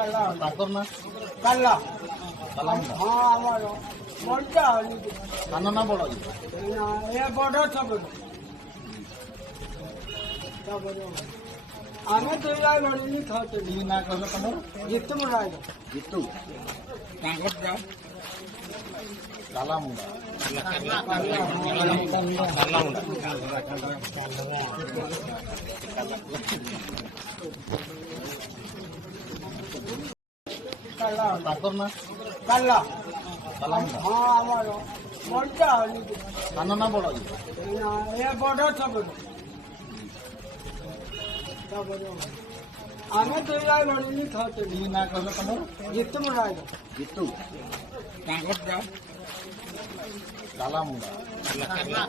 ତାଙ୍କର ନା କାଲା କାଲା ମୁଣ୍ଡା ହଁ ଆମର ବଡଟା ସାନ ନା ବଡ ଏ ବଡ ଛପନ ଆମେ ଦୁଇ ଭାଇ ଭଉଣୀ ଖାଉଛୁ। ଇ ନା କହିଲ ତମର ଜିତୁ ରାୟ ଜିତୁ ତାଙ୍କର ଯା କାଲା ମୁଣ୍ଡା କାଲା ତାଙ୍କର ନା କାଲା କାଲା ମୁଣ୍ଡା ହଁ ଆମର ବଡଟା ସାନ ନା ବଡ ଏ ବଡ ଛପନ ଆମେ ଦୁଇ ଭାଇ ଭଉଣୀ ଖାଉଛୁ। ଇ ନା କହିଲ ତମର ଜିତୁ ରାୟ ଜିତୁ ତାଙ୍କର ଯା କାଲା ମୁଣ୍ଡା କାଲା